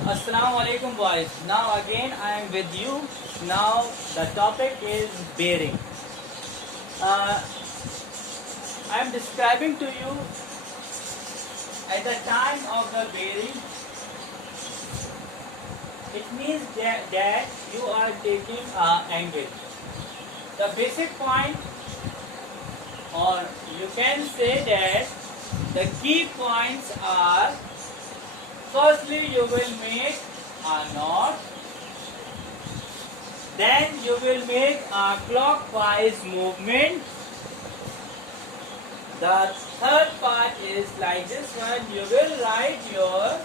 Assalamu alaikum boys. Now again I am with you. Now the topic is bearing. Uh, I am describing to you at the time of the bearing. It means that you are taking an angle. The basic point, or you can say that the key points are: firstly, you will make a knot. Then you will make a clockwise movement. The third part is like this one. You will write your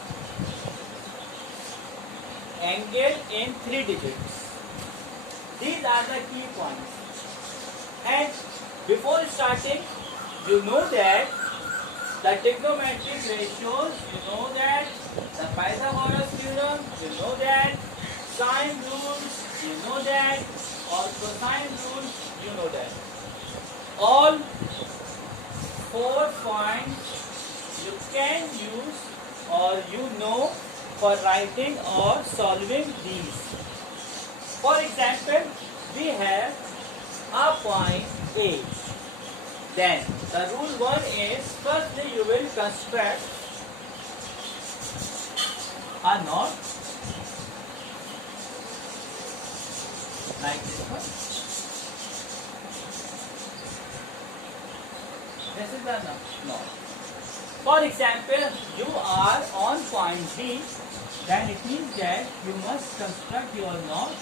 angle in 3 digits. These are the key points. And before starting, you know that the trigonometric ratios, you know that the Pythagoras theorem, you know that sine rules, you know that, or cosine rules, you know that. All 4 points you can use or you know for writing or solving these. For example, we have a point A. Then the rule 1 is, firstly you will construct a knot like this one. This is the knot. For example, you are on point B, then it means that you must construct your knot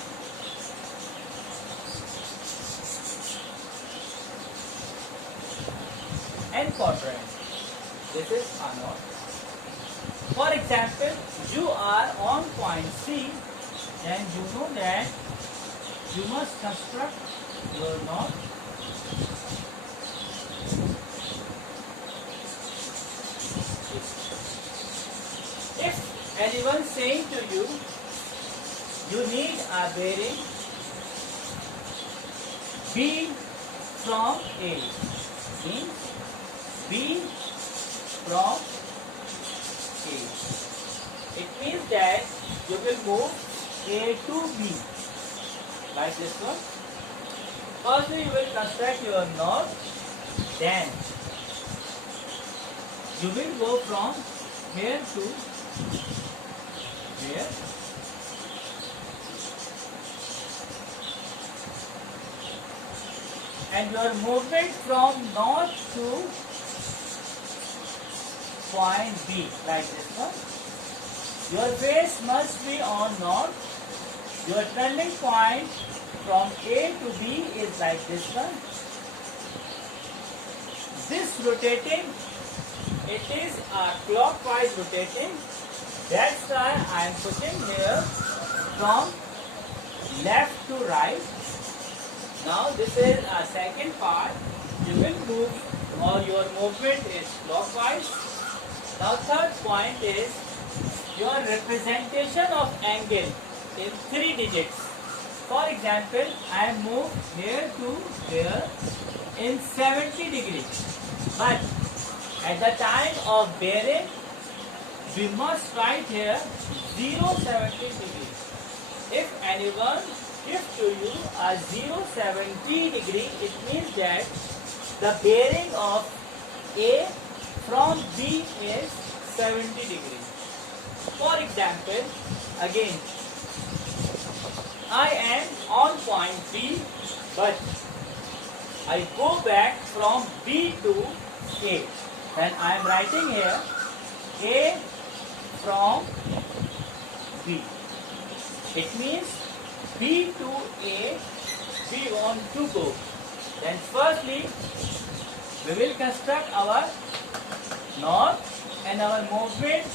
and quadrant. This is a knot. For example, you are on point C, then you know that you must construct your knot if anyone saying to you, you need a bearing B from A, means B from A. It means that you will move A to B like this one. Firstly, you will construct your knot, then you will go from here to here. And your movement from knot to point B like this one. Your base must be on knot. Your turning point from A to B is like this one. This rotating, it is a clockwise rotating. That's why I am putting here from left to right. Now this is a second part. You will move, or your movement is clockwise. Now third point is your representation of angle in 3 digits. For example, I move here to here in 70 degrees. But at the time of bearing, we must write here 070 degrees. If anyone gives to you a 070 degree, it means that the bearing of A from B is 70 degrees. For example, again, I am on point B, but I go back from B to A. Then I am writing here A from B. It means B to A we want to go. Then firstly, we will construct our knot and our movement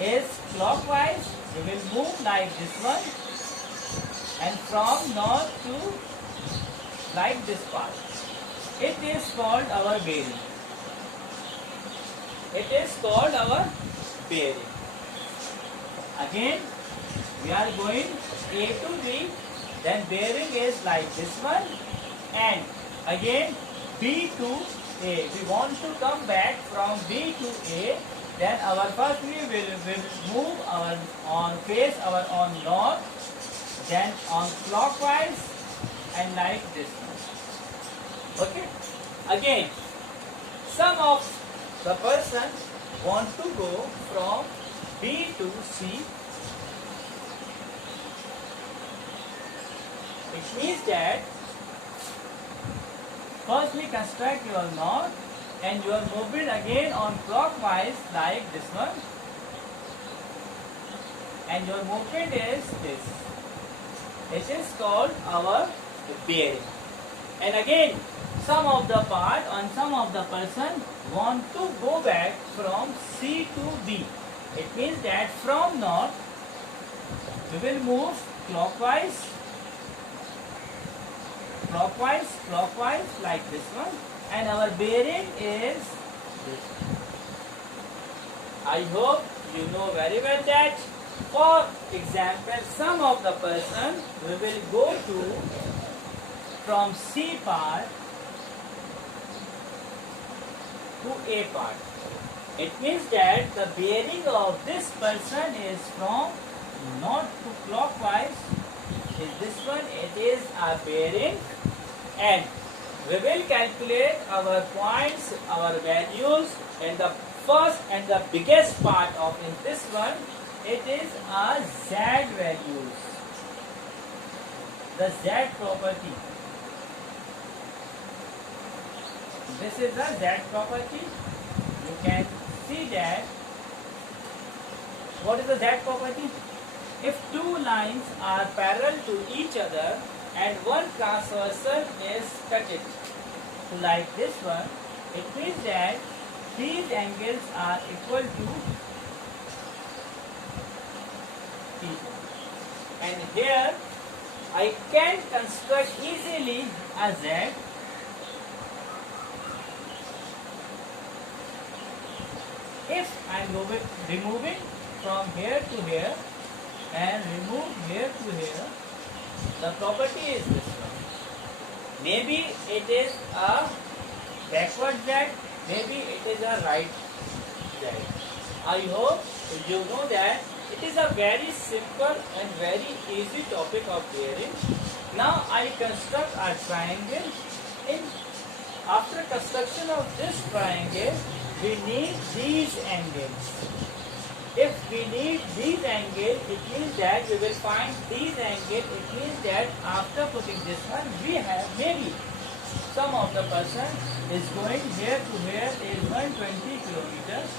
is clockwise. We will move like this one, and from knot to like this part. It is called our bearing. It is called our bearing. Again, we are going A to B, then bearing is like this one, and again B to A. We want to come back from B to A, Then our first we will move our on face our on north, then on clockwise and like this one. Okay. Again, some of the person want to go from B to C. It means that first we construct your north and you are moving again on clockwise like this one, and your movement is this. It is called our bearing. And again, some of the part on some of the person want to go back from C to B. It means that from north we will move clockwise, clockwise like this one, and our bearing is this. I hope you know very well that, for example, some of the person we will go to from C part to A part. It means that the bearing of this person is from north to clockwise is this one. It is a bearing, and we will calculate our points, our values, and the first and the biggest part of in this one, it is a Z values, the Z property. This is the Z property. You can see that. What is the Z property? If two lines are parallel to each other and one transversal is cut it like this one, it means that these angles are equal to theta. And here I can construct easily a Z. If I am removing from here to here and remove here to here, the property is this one. Maybe it is a backward Z, maybe it is a right Z. I hope you know that it is a very simple and very easy topic of bearing. Now I construct a triangle. After construction of this triangle, we need these angles. If we need these angles, it means that we will find these angles. It means that after putting this one, we have maybe some of the person is going here to here is 120 kilometers.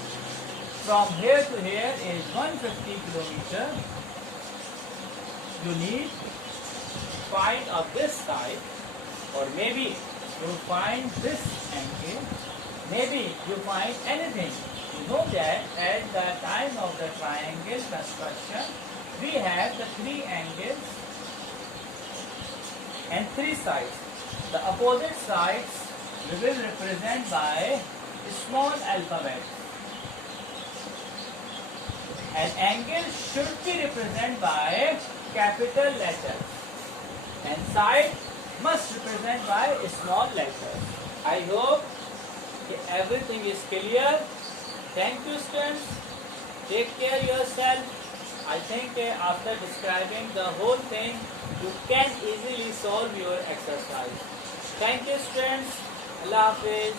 From here to here is 150 kilometers. You need find of this side, or maybe you find this angle. Maybe you find anything. You know that at the time of the triangle construction, we have the three angles and three sides. The opposite sides we will represent by small alphabet. An angle should be represented by capital letters, and side must represent by small letters. I hope everything is clear. Thank you, students. Take care yourself. I think after describing the whole thing, you can easily solve your exercise. Thank you, students. Allah Hafiz.